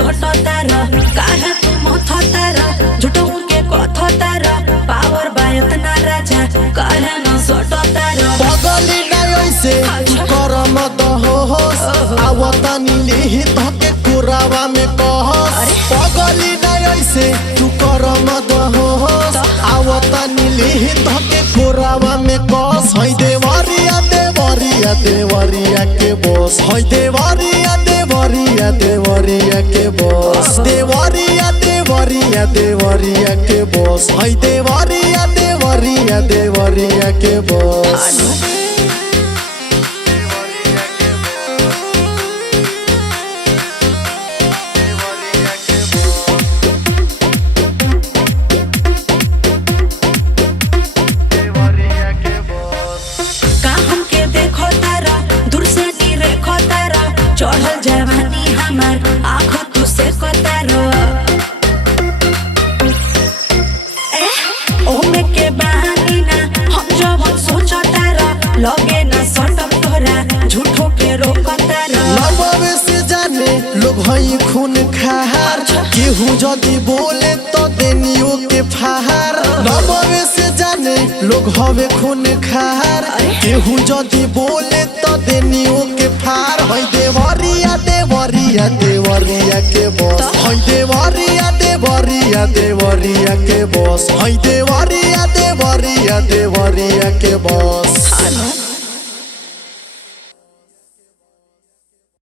सोटो तारा काहे तू मथ तारा झूठो के कथ तारा पावर बायत ना राजा काहे न सोटो तारा पगली नहीं से कर मत होस आवता नीली धके कुरावा में कहस पगली नहीं से तू कर मत होस आवता नीली धके कुरावा में कहस हई देवरिया देवरिया देवरिया के बस हई देवरिया देवरिया देवरिया के बस देवरिया देवरिया देवरिया के बस हई देवरिया देवरिया देवरिया के बस चढ़ल जवानी हमार आँख तू से कतारो ओमे के बहानी ना हम जब सोचतारो लगे ना सटक तोरा झूठो के रोकतारो लबवे से जाने लोग हई खून खार केहू जदी बोले तो देनियो के फहार लबवे से जाने लोग हवे खून खार केहू जदी बोले तो देनियो के फार हई देवरिया देवरिया देवरिया के बस हई देवरिया देवरिया देवरिया के बस हई देवरिया देवरिया देवरिया के बस।